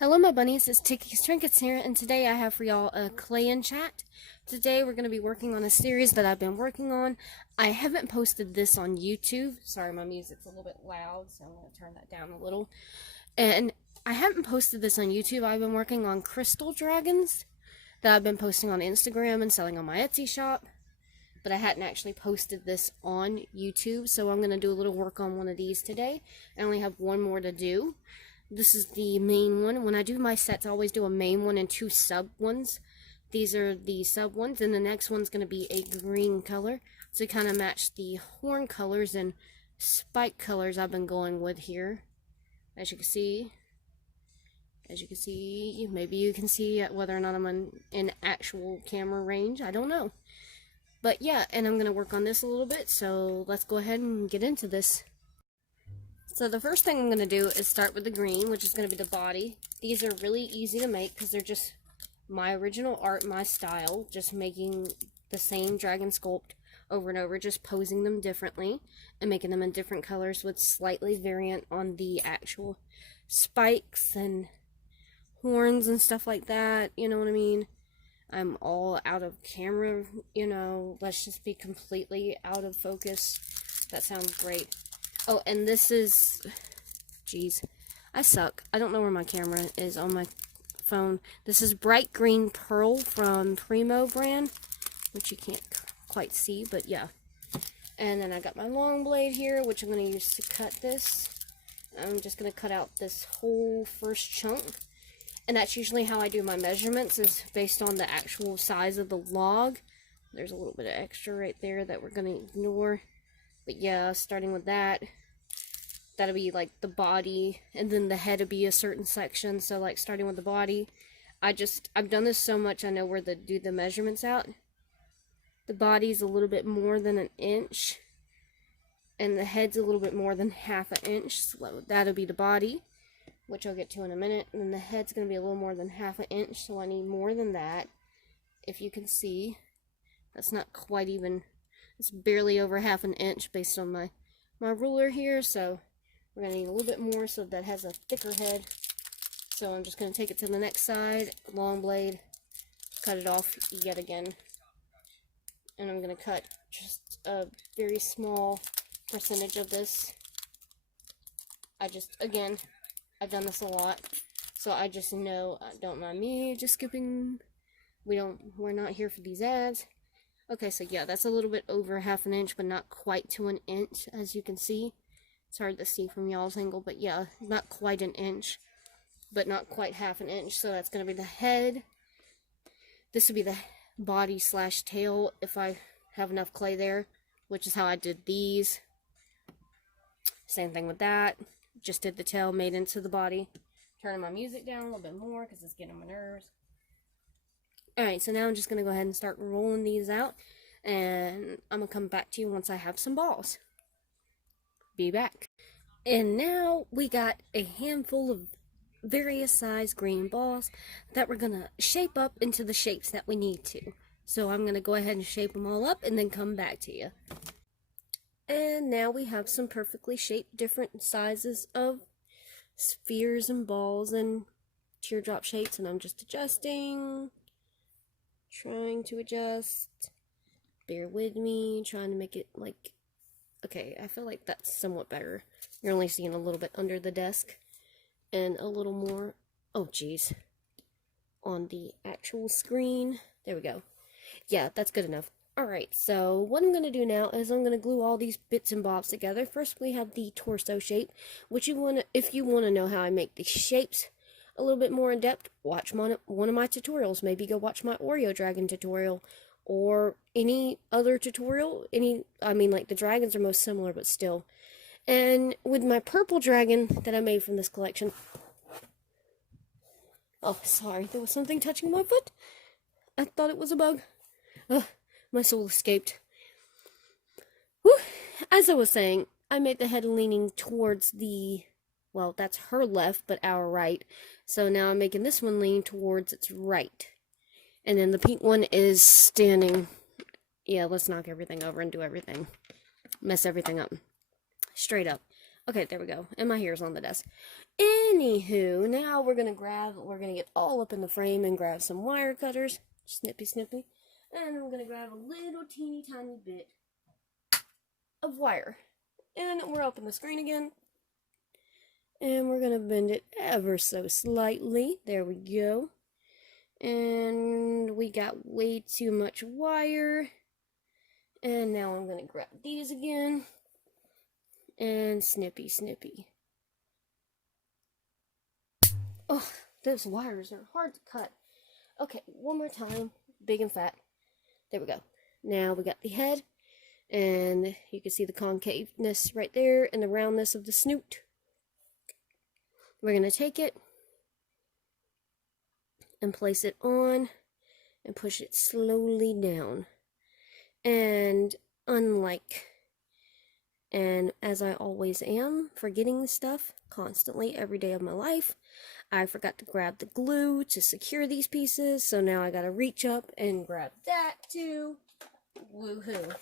Hello my bunnies, it's Ticky's Trinkets here, and today I have for y'all a clay in chat. Today we're going to be working on a series that I've been working on. I haven't posted this on YouTube. Sorry, my music's a little bit loud, so I'm going to turn that down a little. And I haven't posted this on YouTube. I've been working on crystal dragons that I've been posting on Instagram and selling on my Etsy shop. But I hadn't actually posted this on YouTube, so I'm going to do a little work on one of these today. I only have one more to do. This is the main one. When I do my sets, I always do a main one and two sub ones. These are the sub ones, and the next one's going to be a green color to kind of match the horn colors and spike colors I've been going with here. As you can see, maybe you can see whether or not I'm in actual camera range. I don't know. But yeah, and I'm going to work on this a little bit, so let's go ahead and get into this. So the first thing I'm going to do is start with the green, which is going to be the body. These are really easy to make because they're just my original art, my style, just making the same dragon sculpt over and over, just posing them differently and making them in different colors with slightly variant on the actual spikes and horns and stuff like that, you know what I mean? I'm all out of camera, you know, let's just be completely out of focus. That sounds great. Oh, and this is, geez, I suck. I don't know where my camera is on my phone. This is Bright Green Pearl from Primo brand, which you can't quite see, but yeah. And then I got my long blade here, which I'm going to use to cut this. I'm just going to cut out this whole first chunk. And that's usually how I do my measurements, is based on the actual size of the log. There's a little bit of extra right there that we're going to ignore. But yeah, starting with that, that'll be like the body, and then the head will be a certain section. So like starting with the body, I've done this so much I know where to do the measurements out. The body's a little bit more than an inch, and the head's a little bit more than half an inch. So that'll be the body, which I'll get to in a minute. And then the head's going to be a little more than half an inch, so I need more than that. If you can see, that's not quite even. It's barely over half an inch based on my ruler here, so we're going to need a little bit more so that has a thicker head. So I'm just going to take it to the next side, long blade, cut it off yet again. And I'm going to cut just a very small percentage of this. Again, I've done this a lot, so I just know, don't mind me just skipping. We're not here for these ads. Okay, so yeah, that's a little bit over half an inch, but not quite to an inch, as you can see. It's hard to see from y'all's angle, but yeah, not quite an inch, but not quite half an inch. So that's going to be the head. This would be the body / tail if I have enough clay there, which is how I did these. Same thing with that. Just did the tail made into the body. Turning my music down a little bit more because it's getting on my nerves. Alright, so now I'm just going to go ahead and start rolling these out, and I'm going to come back to you once I have some balls. Be back. And now we got a handful of various size green balls that we're going to shape up into the shapes that we need to. So I'm going to go ahead and shape them all up and then come back to you. And now we have some perfectly shaped different sizes of spheres and balls and teardrop shapes, and I'm just adjusting. Trying to adjust. Bear with me. Trying to make it like... Okay, I feel like that's somewhat better. You're only seeing a little bit under the desk. And a little more... Oh, jeez. On the actual screen. There we go. Yeah, that's good enough. Alright, so what I'm going to do now is I'm going to glue all these bits and bobs together. First, we have the torso shape, which if you want to know how I make these shapes a little bit more in depth, watch one of my tutorials. Maybe go watch my Oreo dragon tutorial or any other tutorial. I mean, like the dragons are most similar, but still. And with my purple dragon that I made from this collection. Oh, sorry, there was something touching my foot. I thought it was a bug. Ugh, my soul escaped. Whew. As I was saying, I made the head leaning towards the... Well, that's her left, but our right. So now I'm making this one lean towards its right. And then the pink one is standing. Yeah, let's knock everything over and do everything. Mess everything up. Straight up. Okay, there we go. And my hair's on the desk. Anywho, now we're gonna get all up in the frame and grab some wire cutters. Snippy, snippy. And I'm gonna grab a little teeny tiny bit of wire. And we're up on the screen again. And we're gonna bend it ever so slightly. There we go. And we got way too much wire. And now I'm gonna grab these again. And snippy, snippy. Oh, those wires are hard to cut. Okay, one more time. Big and fat. There we go. Now we got the head. And you can see the concaveness right there and the roundness of the snoot. We're going to take it and place it on and push it slowly down. And as I always am, forgetting stuff constantly every day of my life, I forgot to grab the glue to secure these pieces, so now I gotta reach up and grab that too. Woohoo.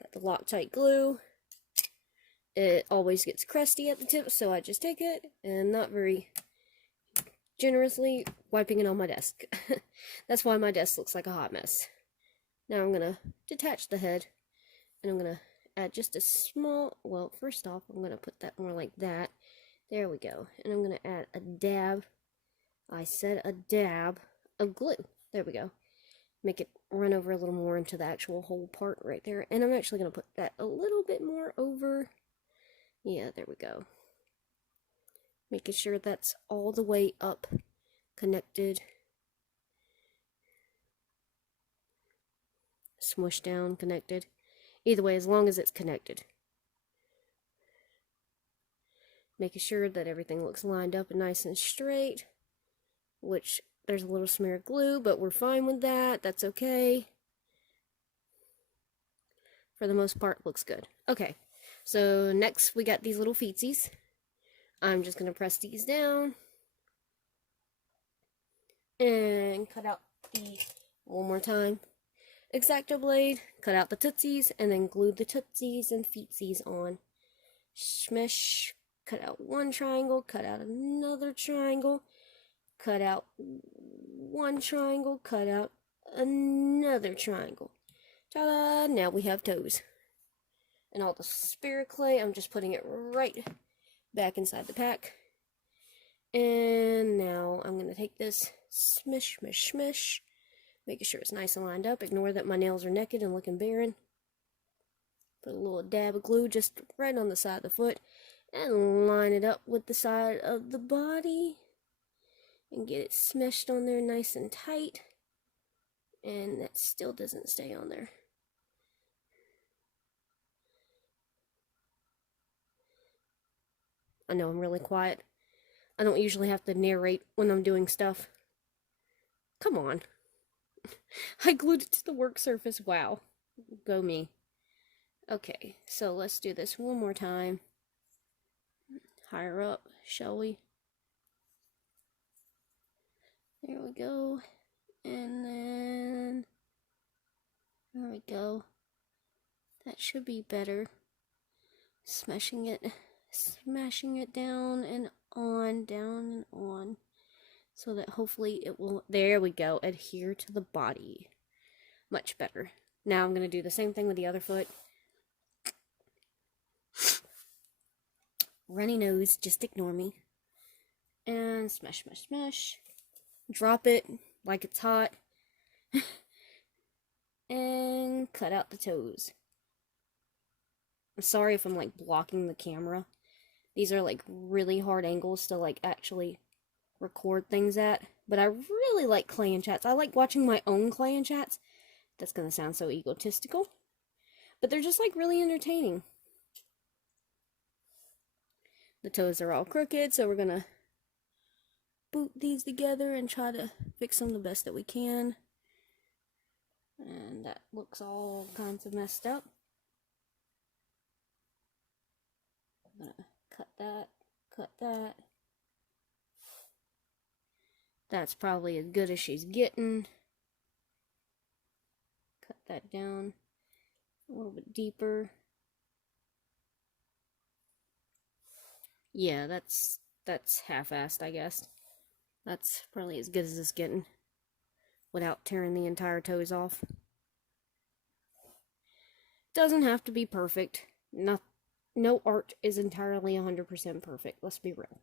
Got the Loctite glue. It always gets crusty at the tip, so I just take it and not very generously wiping it on my desk. That's why my desk looks like a hot mess. Now I'm gonna detach the head, and I'm gonna add just a small, well, first off, I'm gonna put that more like that. There we go. And I'm gonna add a dab, I said a dab, of glue. There we go. Make it run over a little more into the actual whole part right there. And I'm actually gonna put that a little bit more over. Yeah, there we go. Making sure that's all the way up connected. Smush down, connected. Either way, as long as it's connected. Making sure that everything looks lined up and nice and straight. Which, there's a little smear of glue, but we're fine with that. That's okay. For the most part, looks good. Okay, so next we got these little feetsies. I'm just going to press these down. And cut out the, one more time, X-Acto blade, cut out the tootsies, and then glue the tootsies and feetsies on. Smash, cut out one triangle, cut out another triangle, cut out one triangle, cut out another triangle. Ta-da! Now we have toes. And all the spare clay, I'm just putting it right back inside the pack. And now I'm going to take this, smish, smish, smish, making sure it's nice and lined up. Ignore that my nails are naked and looking barren. Put a little dab of glue just right on the side of the foot. And line it up with the side of the body. And get it smushed on there nice and tight. And that still doesn't stay on there. I know I'm really quiet. I don't usually have to narrate when I'm doing stuff. Come on. I glued it to the work surface. Wow. Go me. Okay, so let's do this one more time. Higher up, shall we? There we go. And then... there we go. That should be better. Smashing it down and on, so that hopefully it will, there we go, adhere to the body. Much better. Now I'm going to do the same thing with the other foot. Runny nose, just ignore me. And smash, smash, smash. Drop it like it's hot. And cut out the toes. I'm sorry if I'm like blocking the camera. These are like really hard angles to like actually record things at. But I really like clan chats. I like watching my own clan chats. That's gonna sound so egotistical. But they're just like really entertaining. The toes are all crooked, so we're gonna boot these together and try to fix them the best that we can. And that looks all kinds of messed up. I'm gonna cut that. That's probably as good as she's getting. Cut that down. A little bit deeper. Yeah, that's half-assed, I guess. That's probably as good as it's getting without tearing the entire toes off. Doesn't have to be perfect. No art is entirely 100% perfect, let's be real.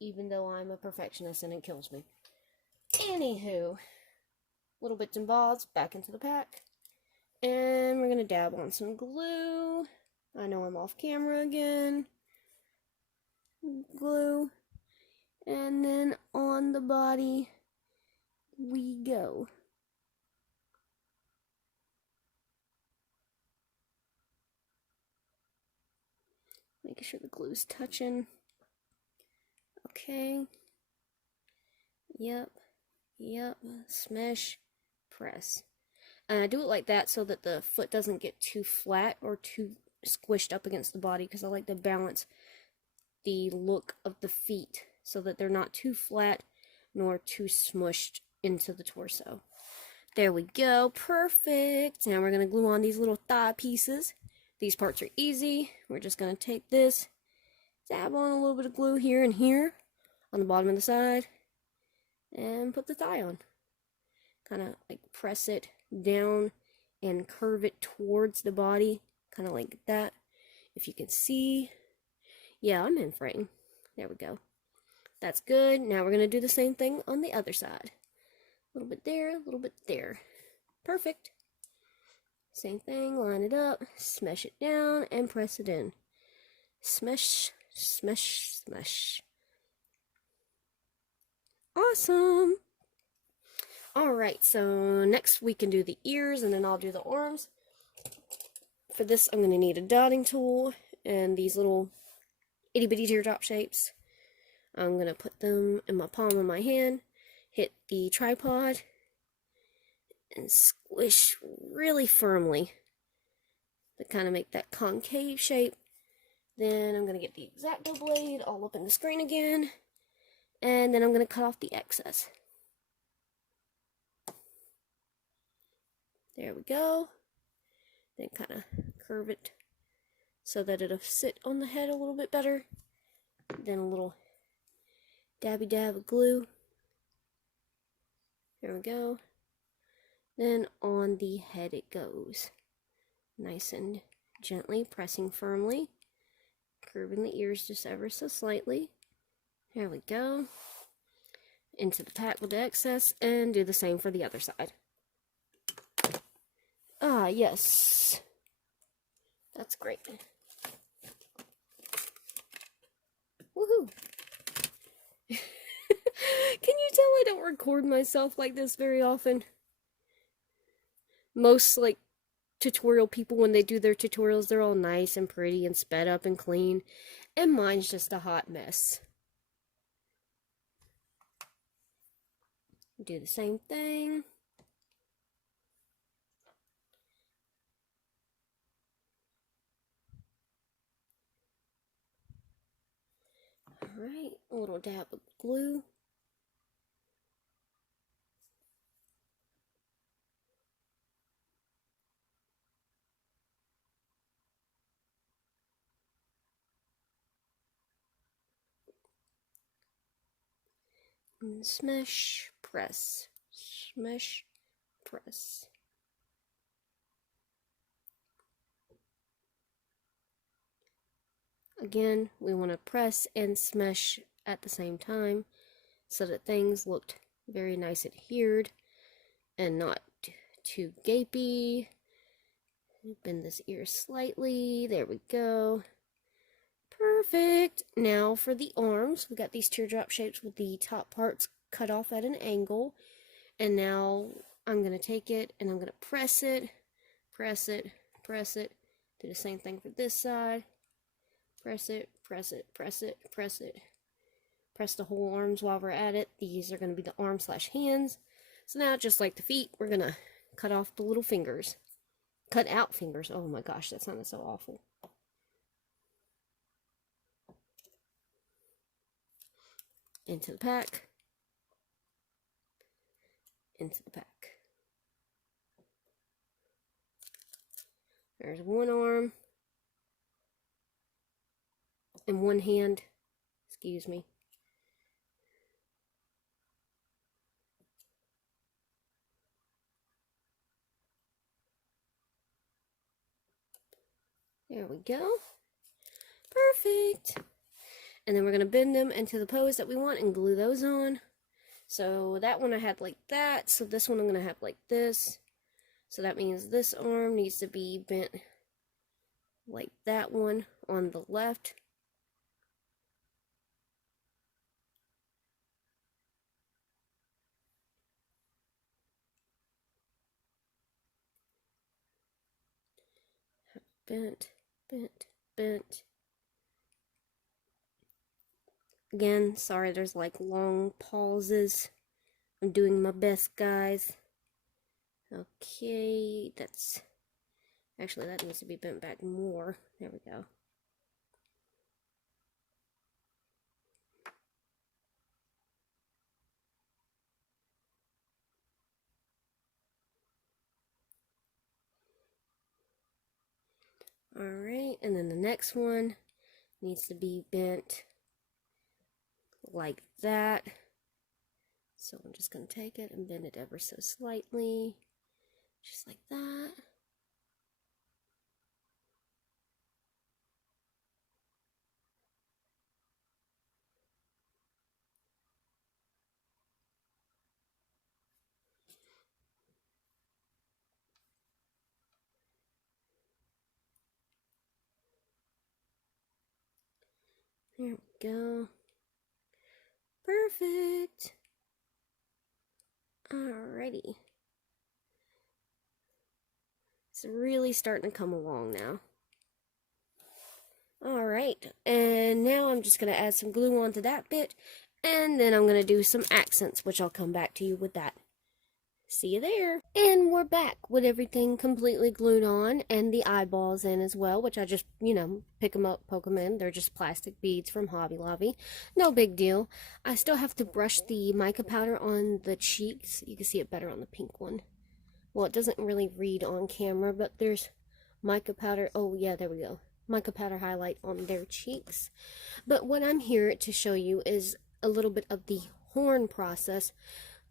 Even though I'm a perfectionist and it kills me. Anywho, little bits and bobs back into the pack. And we're going to dab on some glue. I know I'm off camera again. Glue. And then on the body we go. Making sure the glue's touching. Okay. Yep. Smash, press. And I do it like that so that the foot doesn't get too flat or too squished up against the body, because I like to balance the look of the feet so that they're not too flat nor too smushed into the torso. There we go. Perfect. Now we're going to glue on these little thigh pieces. These parts are easy. We're just going to take this, dab on a little bit of glue here and here on the bottom and the side, and put the thigh on. Kind of like press it down and curve it towards the body, kind of like that. If you can see, yeah, I'm in frame. There we go. That's good. Now we're going to do the same thing on the other side. A little bit there, a little bit there. Perfect. Same thing, line it up, smash it down, and press it in. Smash, smash, smash. Awesome! Alright, so next we can do the ears, and then I'll do the arms. For this, I'm going to need a dotting tool, and these little itty-bitty teardrop shapes. I'm going to put them in my palm of my hand, hit the tripod, and squish really firmly to kind of make that concave shape. Then I'm going to get the X-Acto blade all up in the screen again, and then I'm going to cut off the excess. There we go. Then kind of curve it so that it'll sit on the head a little bit better. Then a little dabby dab of glue. There we go. Then on the head it goes. Nice and gently, pressing firmly. Curving the ears just ever so slightly. There we go. Into the pack with the excess, and do the same for the other side. Ah, yes. That's great. Woohoo! Can you tell I don't record myself like this very often? Most, like, tutorial people, when they do their tutorials, they're all nice and pretty and sped up and clean. And mine's just a hot mess. Do the same thing. Alright, a little dab of glue. And smash, press. Smash, press. Again, we want to press and smash at the same time so that things looked very nice adhered and not too gapey. Bend this ear slightly. There we go. Perfect. Now for the arms, we got these teardrop shapes with the top parts cut off at an angle. And now I'm going to take it and I'm going to press it, press it, press it. Do the same thing for this side. Press it, press it, press it, press it. Press the whole arms while we're at it. These are going to be the arm/hands. So now, just like the feet, we're going to cut off the little fingers. Cut out fingers. Oh my gosh, that sounded so awful. Into the pack. Into the pack. There's one arm and one hand. Excuse me. There we go. Perfect. And then we're going to bend them into the pose that we want and glue those on. So that one I had like that. So this one I'm going to have like this. So that means this arm needs to be bent like that one on the left. Bent, bent, bent. Again, sorry there's like long pauses. I'm doing my best, guys. Okay, that's... Actually, that needs to be bent back more. There we go. Alright, and then the next one needs to be bent like that. So I'm just going to take it and bend it ever so slightly. Just like that. There we go. Perfect. Alrighty. It's really starting to come along now. Alright, and now I'm just going to add some glue onto that bit, and then I'm going to do some accents, which I'll come back to you with that. See you there. And we're back with everything completely glued on, and the eyeballs in as well, which I just, pick them up, poke them in. They're just plastic beads from Hobby Lobby. No big deal. I still have to brush the mica powder on the cheeks. You can see it better on the pink one. Well, it doesn't really read on camera, but there's mica powder. Oh, yeah, there we go. Mica powder highlight on their cheeks. But what I'm here to show you is a little bit of the horn process.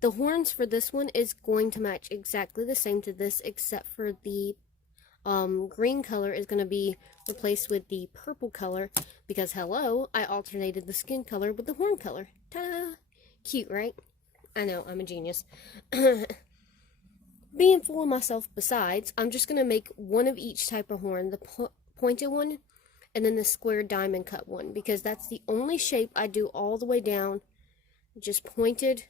The horns for this one is going to match exactly the same to this, except for the green color is going to be replaced with the purple color, because hello, I alternated the skin color with the horn color. Ta-da! Cute, right? I know, I'm a genius. Being full of myself besides, I'm just going to make one of each type of horn, the pointed one, and then the square diamond cut one, because that's the only shape I do all the way down, just pointed,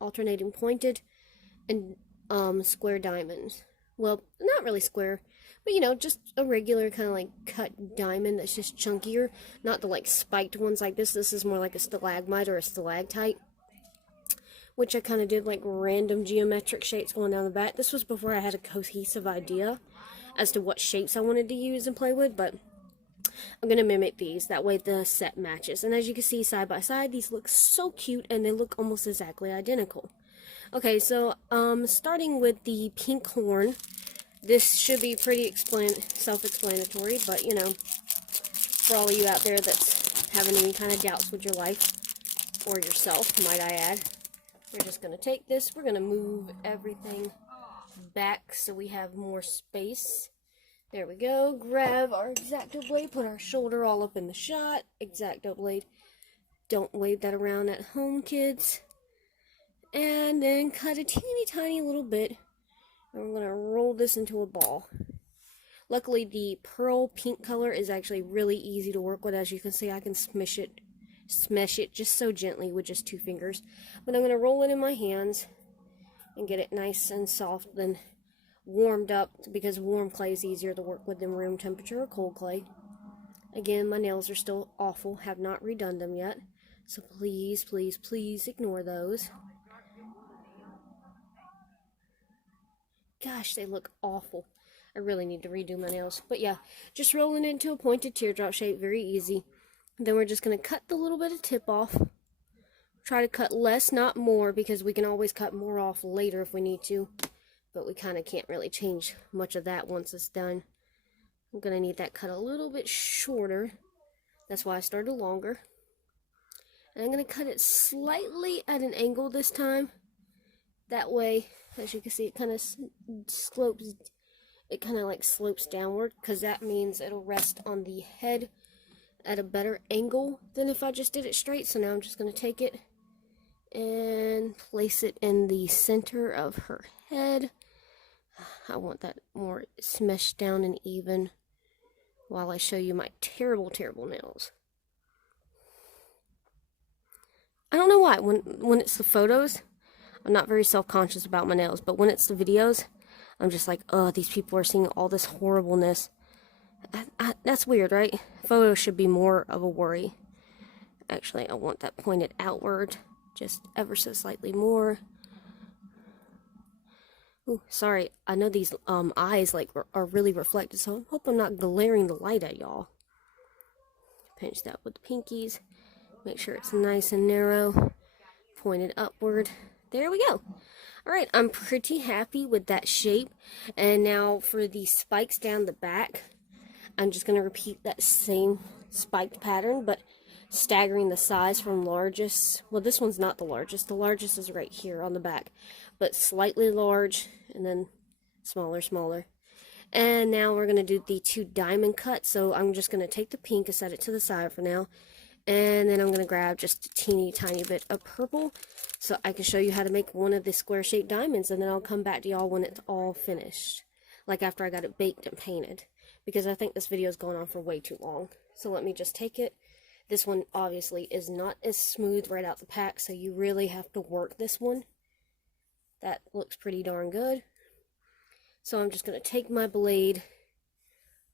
alternating pointed, and square diamonds. Well, not really square, but just a regular kind of like cut diamond that's just chunkier, not the like spiked ones like this. This is more like a stalagmite or a stalactite, which I kind of did like random geometric shapes going down the back. This was before I had a cohesive idea as to what shapes I wanted to use and play with, but I'm going to mimic these. That way the set matches. And as you can see side by side, these look so cute and they look almost exactly identical. Okay, so starting with the pink horn. This should be pretty self-explanatory, but for all of you out there that's having any kind of doubts with your life, or yourself, might I add, we're just going to take this, we're going to move everything back so we have more space. There we go. Grab our X-Acto blade, put our shoulder all up in the shot. X-Acto blade. Don't wave that around at home, kids. And then cut a teeny tiny little bit. And we're going to roll this into a ball. Luckily, the pearl pink color is actually really easy to work with. As you can see, I can smash it just so gently with just 2 fingers. But I'm going to roll it in my hands and get it nice and soft, then warmed up, because warm clay is easier to work with than room temperature or cold clay. Again, my nails are still awful, have not redone them yet, so please, please, please ignore those. Gosh, they look awful. I really need to redo my nails. But yeah, just rolling into a pointed teardrop shape, very easy. Then we're just going to cut the little bit of tip off. Try to cut less, not more, because we can always cut more off later if we need to. But we kind of can't really change much of that once it's done. I'm going to need that cut a little bit shorter. That's why I started longer. And I'm going to cut it slightly at an angle this time. That way, as you can see, it kind of slopes. It kind of like slopes downward, because that means it'll rest on the head at a better angle than if I just did it straight. So now I'm just going to take it and place it in the center of her head. I want that more smashed down and even while I show you my terrible, terrible nails. I don't know why. When it's the photos, I'm not very self-conscious about my nails, but when it's the videos, I'm just like, oh, these people are seeing all this horribleness. That's weird, right? Photos should be more of a worry. Actually, I want that pointed outward, just ever so slightly more. Ooh, sorry, I know these eyes like are really reflected, so I hope I'm not glaring the light at y'all. Pinch that with the pinkies. Make sure it's nice and narrow, pointed upward. There we go. Alright, I'm pretty happy with that shape. And now for the spikes down the back, I'm just going to repeat that same spiked pattern, but staggering the size from largest. Well, this one's not the largest. The largest is right here on the back, but slightly large, and then smaller, smaller. And now we're going to do the 2 diamond cuts. So I'm just going to take the pink and set it to the side for now. And then I'm going to grab just a teeny tiny bit of purple so I can show you how to make one of the square shaped diamonds, and then I'll come back to y'all when it's all finished, like after I got it baked and painted, because I think this video is going on for way too long. So let me just take it. This one obviously is not as smooth right out the pack, so you really have to work this one. That looks pretty darn good. So I'm just going to take my blade,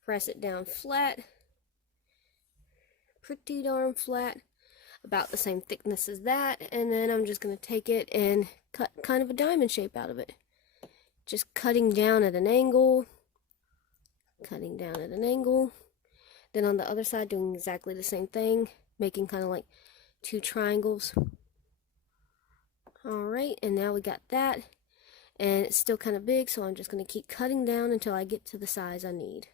press it down flat, pretty darn flat, about the same thickness as that, and then I'm just going to take it and cut kind of a diamond shape out of it. Just cutting down at an angle, cutting down at an angle. Then on the other side, doing exactly the same thing, making kind of like 2 triangles. Alright, and now we got that, and it's still kind of big, so I'm just going to keep cutting down until I get to the size I need.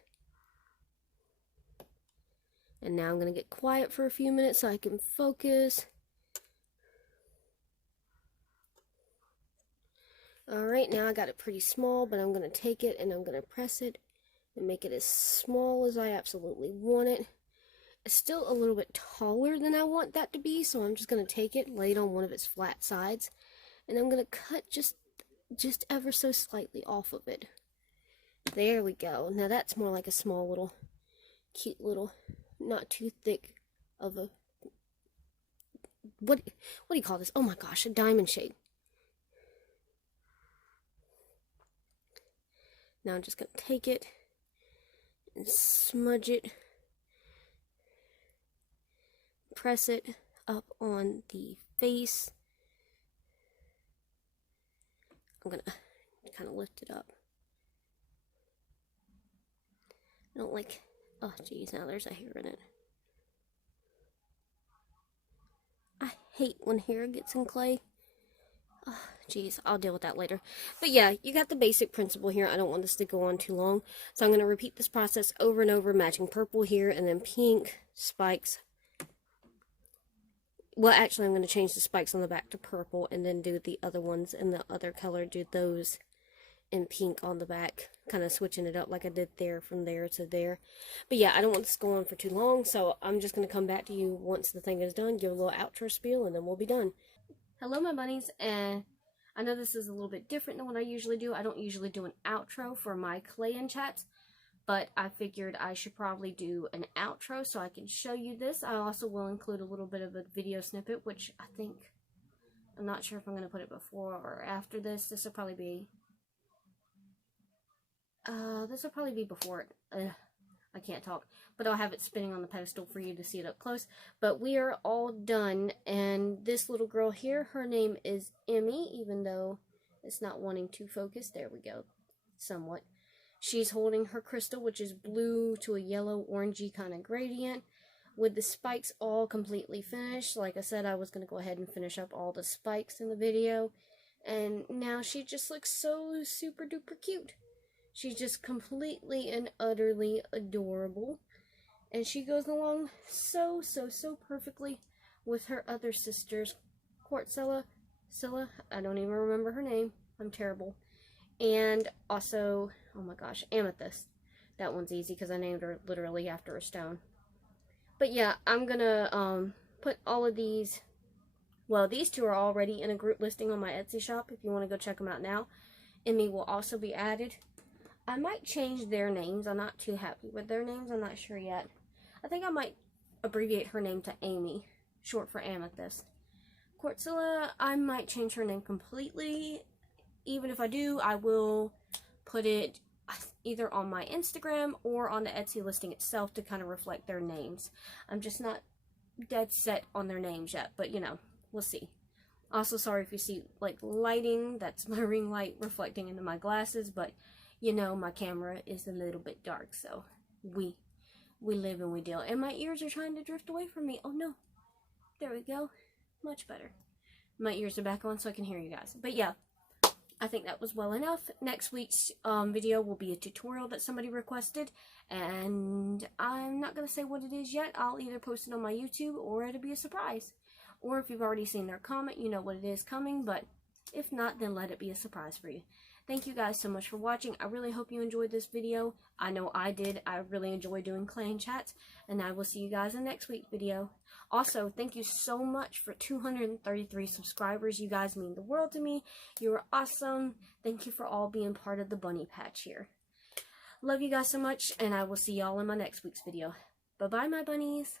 And now I'm going to get quiet for a few minutes so I can focus. Alright, now I got it pretty small, but I'm going to take it and I'm going to press it and make it as small as I absolutely want it. It's still a little bit taller than I want that to be, so I'm just going to take it, lay it on one of its flat sides, and I'm going to cut just ever so slightly off of it. There we go. Now that's more like a small little, cute little, not too thick of a, what do you call this? Oh my gosh, a diamond shape. Now I'm just going to take it and smudge it, press it up on the face. I'm going to kind of lift it up. I don't like, oh geez, now there's a hair in it. I hate when hair gets in clay. Oh, geez, I'll deal with that later. But yeah, you got the basic principle here. I don't want this to go on too long. So I'm going to repeat this process over and over, matching purple here and then pink, spikes. Well, actually, I'm going to change the spikes on the back to purple and then do the other ones in the other color. Do those in pink on the back, kind of switching it up like I did there from there to there. But yeah, I don't want this to go on for too long, so I'm just going to come back to you once the thing is done, give a little outro spiel, and then we'll be done. Hello, my bunnies, and I know this is a little bit different than what I usually do. I don't usually do an outro for my clay and chats, but I figured I should probably do an outro so I can show you this. I also will include a little bit of a video snippet, which I think, I'm not sure if I'm going to put it before or after this. This will probably be before it. I can't talk, but I'll have it spinning on the pedestal for you to see it up close. But we are all done, and this little girl here, her name is Emmy, even though it's not wanting to focus. There we go, somewhat. She's holding her crystal, which is blue to a yellow orangey kind of gradient, with the spikes all completely finished. Like I said, I was going to go ahead and finish up all the spikes in the video, and now she just looks so super duper cute. She's just completely and utterly adorable. And she goes along so perfectly with her other sisters. Quartzella, Scylla, I don't even remember her name. I'm terrible. And also, oh my gosh, Amethyst. That one's easy because I named her literally after a stone. But yeah, I'm gonna put all of these. Well, these two are already in a group listing on my Etsy shop if you want to go check them out now. Emmy will also be added. I might change their names. I'm not too happy with their names. I'm not sure yet. I think I might abbreviate her name to Amy, short for Amethyst. Quartzilla, I might change her name completely. Even if I do, I will put it either on my Instagram or on the Etsy listing itself to kind of reflect their names. I'm just not dead set on their names yet, but you know, we'll see. Also, sorry if you see like lighting, that's my ring light reflecting into my glasses, but you know, my camera is a little bit dark, so we live and we deal. And my ears are trying to drift away from me. Oh no. There we go. Much better. My ears are back on so I can hear you guys. But yeah, I think that was well enough. Next week's video will be a tutorial that somebody requested, and I'm not going to say what it is yet. I'll either post it on my YouTube or it'll be a surprise. Or if you've already seen their comment, you know what it is coming, but if not, then let it be a surprise for you. Thank you guys so much for watching. I really hope you enjoyed this video. I know I did. I really enjoy doing clan chats, and I will see you guys in next week's video. Also, thank you so much for 233 subscribers. You guys mean the world to me. You are awesome. Thank you for all being part of the bunny patch here. Love you guys so much, and I will see y'all in my next week's video. Bye-bye, my bunnies.